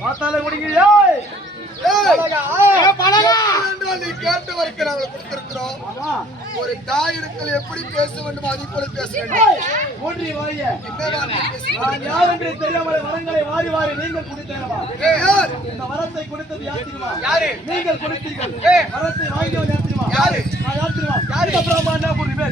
பார்த்தாலே முடிங்கயா நீ கேட்டு வரைக்கும் நாங்கள் கொடுத்திருக்கிறோம். ஒரு தாயிடத்தில் எப்படி பேச வேண்டும் அதை போல பேச வேண்டும். தெரியாமல் வரங்களை வாரி வாரி நீங்கள் குடித்தேனவா? இந்த வரத்தை கொடுத்தது யாத்திரிமா? நீங்கள் கொடுத்தீர்கள். வரத்தை வாங்கியவன் யாத்திரிமா? யாத்திரிமா அப்புறமா என்ன புரியுமே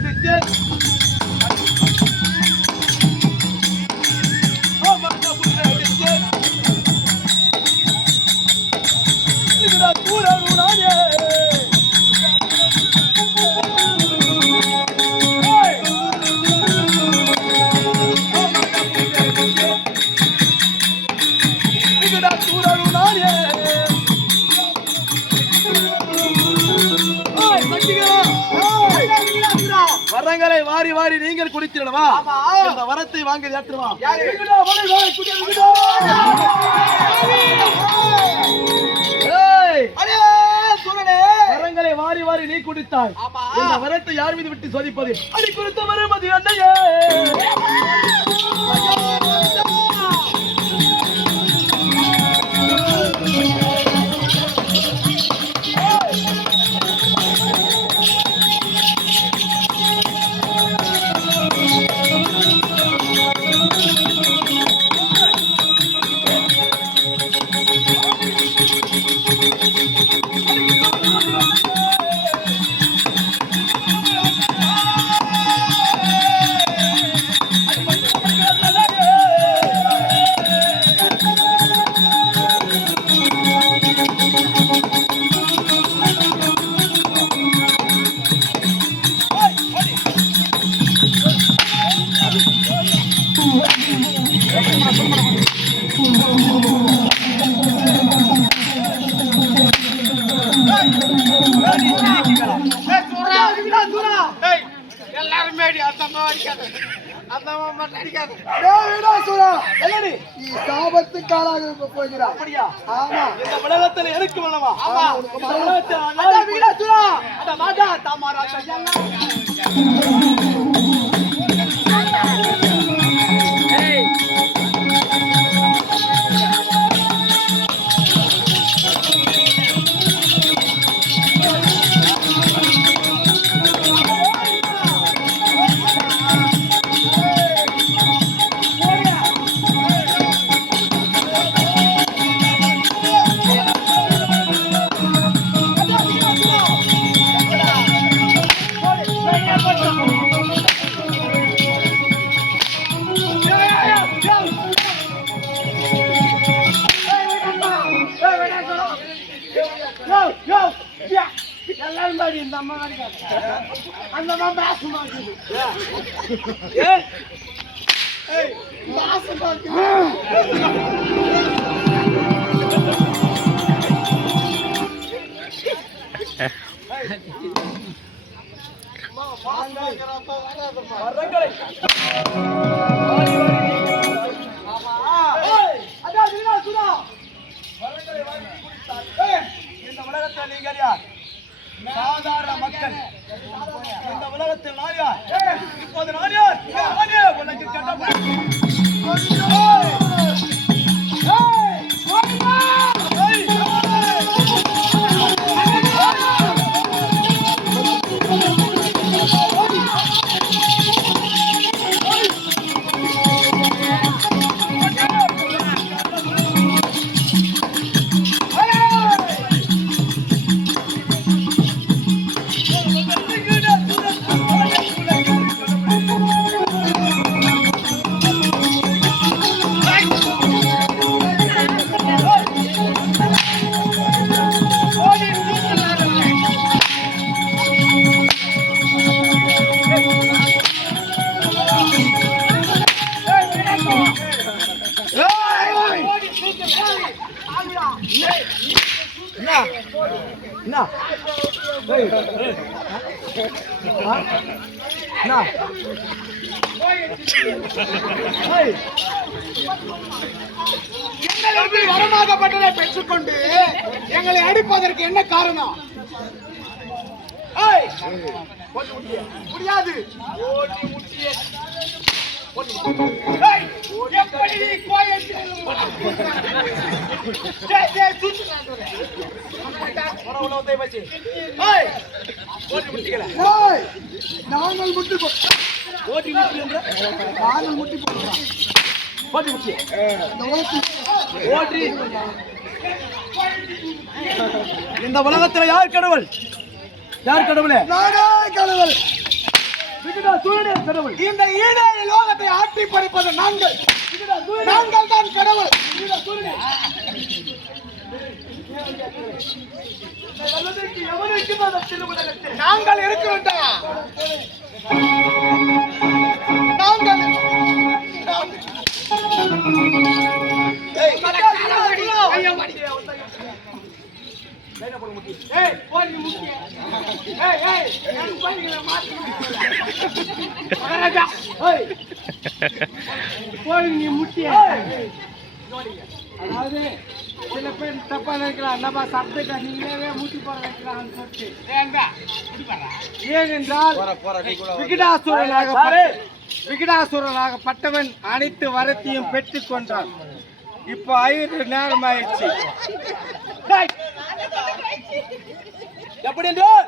வரங்களை வாரி வாரி நீங்கள் குடித்திடவா? இந்த வரத்தை வாங்க ஏற்றுவா? வரங்களை வாரி வாரி நீ குடித்தாய். இந்த வரத்தை யார் மீது விட்டு சோதிப்பது? அடி கொடுத்த வரும் அது அண்ணையே. எனக்கு வேணாமா? சாதாரண மக்கள் இந்த உலகத்தில் நான் யார்? இப்போது நான் யார்? உனக்கு வரமாகப்பட்டதை பெற்றுக்கொண்டு எங்களை அடிப்பதற்கு என்ன காரணம்? முடியாது. எப்படி ஏய், நாங்கள் முட்டி போ நாங்கள் முட்டி போடுறோம் இந்த உலகத்துல யார் கடவுள்? யார் கடவுளே? நானே கடவுள். கடவுள். இந்த ஈழ லோகத்தை ஆட்டி பறிப்பது நாங்கள். நாங்கள் தான் கடவுள். நாங்கள் இருக்கிறோம்டா. நாங்கள் அதாவது சில பேர் தப்பா நினைக்கலாம், நம்ம சப்தத்தை நீங்களே மூச்சு போட வைக்கலாம்னு சொல்லிட்டு ஏனென்றால் விகடாசுரனாகப்பட்டவன் அனைத்து வரத்தையும் பெற்றுக் கொண்டான். இப்போ 5 நேரம் ஆயிடுச்சு. எப்படி என்றால்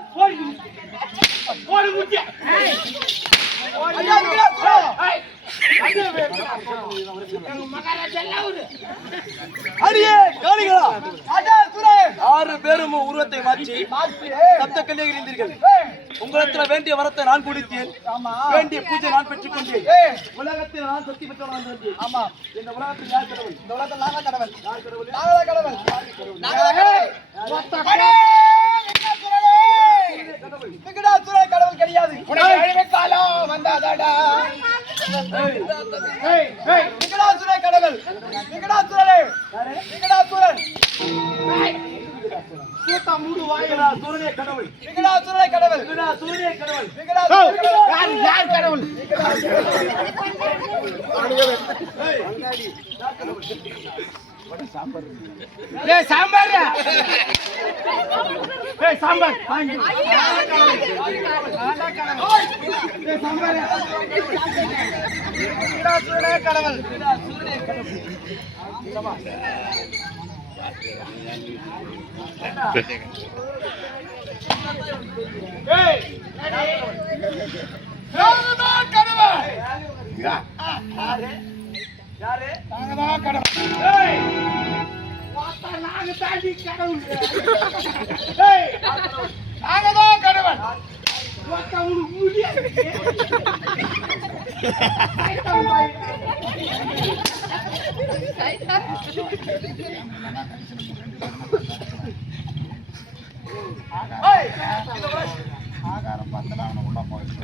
அடியே காளிகளா, 6 பேரும் உருவத்தை மாற்றி சப்த கன்னியர்கள் இருந்தீர்கள். உங்களிடத்தில் வேண்டிய வரத்தை நான் கொடுத்தேன், வேண்டிய பூஜை நான் பெற்றுக் கொண்டேன். உலகத்தில் நான் சக்தி பெற்றவன் வந்தேன். ஆமா, இந்த உலகத்தில் யார் கடவுள்? இந்த உலகத்தில் நாங்கள் கடவுள். யார் கடவுள்? நாங்களே கடவுள். கடவுள் கிடையாது. காலம் வந்தாதாடா. விகடாசுர கடவுள். விகடாசுரனே, விகடாசுரன். விகடாசுரனே கடவுள். விகடாசுரனே கடவுள். விகடாசுரனே கடவுள். விகடாசுரன் யார் கடவுள்? சாம்பார் சாம்பார் கடவுள். யாரு? நாங்க தாண்டி கடவுள். நாங்கதான் கடவுள். ஆகாரம் பார்த்தா உள்ள போயிடுச்சு.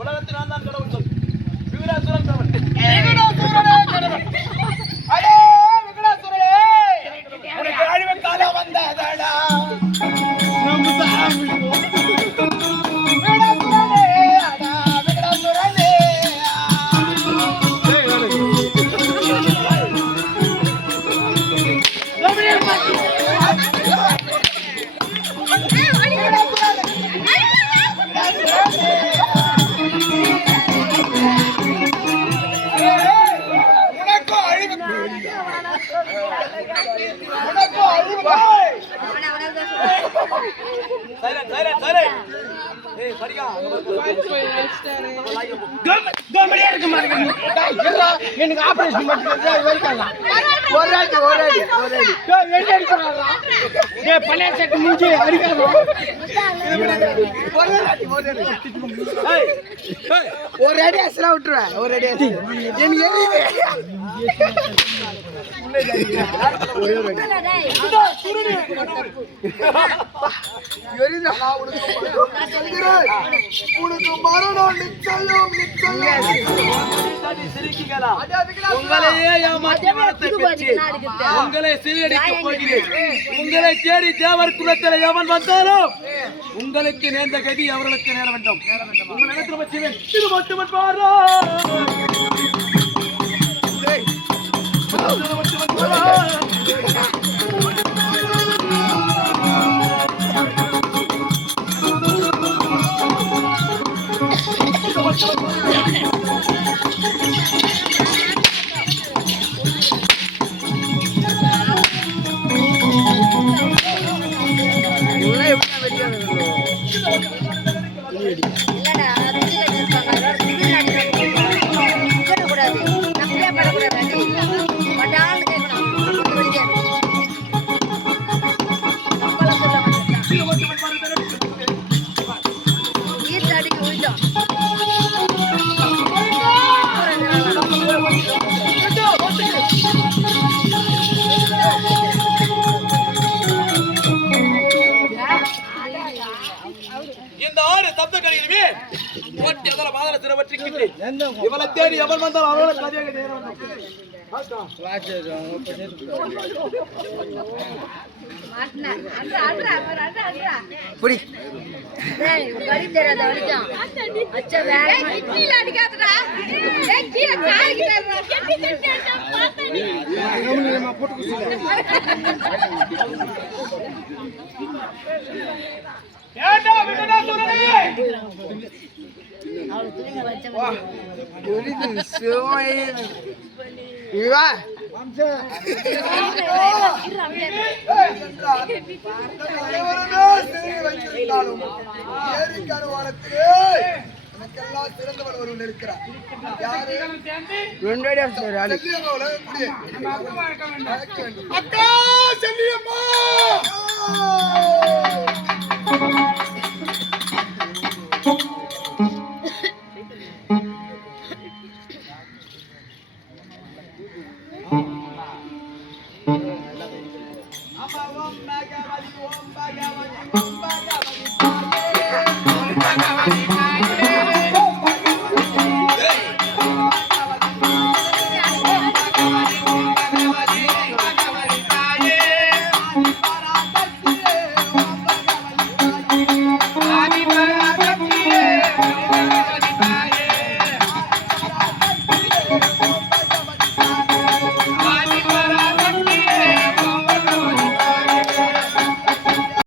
உலகத்தில் நான் தான் கடவுள் சொல். விகடாசுரன் கடவுள். அடே விகடாசுரனே, உனக்கு அழிவு காலம் வந்ததடா. விகடாசுரனே, அடா விகடாசுரனே. Silent silent silent. ஏய் சரிகா, கவர்மெண்டியா இருக்க மாட்டேங்குது. எனக்கு ஆபரேஷன் பண்ணிட்டு வரைக்கலாம். ஒரு அடி வெளியே எடுக்கிறாரா? பழைய செட்டு முடிஞ்சு அடிக்காதா? ஒரு அடி அசலா விட்டுருவேன். ஒரு அடி அசி எனக்கு எரியுது. உனக்கு மரணம் நிச்சயம் சிரிக்கீங்களா? உங்களையே ஏமாற்றி மனத்தை பெற்று உங்களை சீரடிக்கப் போகிறேன். உங்களை தேடி தேவர் குலத்தில் எவன் வந்தாலும் உங்களுக்கு நேர்ந்த கதி அவர்களுக்கு நேர வேண்டும். உங்கள் இடத்துல வச்சுவேன். இது மட்டும் பாரோ. இந்த ஆறு சப்த கலையிலுமே போட்டி அதல மாதல சிறவற்றிக்கிட்டு இவளை தேடி எவன் வந்தாலும் அவளோட கதையாக நேரம் புடி வழி தெரியாத வலிக்கும் அச்சா அடிக்காதடா எனக்கெல்லாம் சிறந்தவள் ஒருவன் இருக்கிறார். யாரு? அக்கா செல்லியம்மா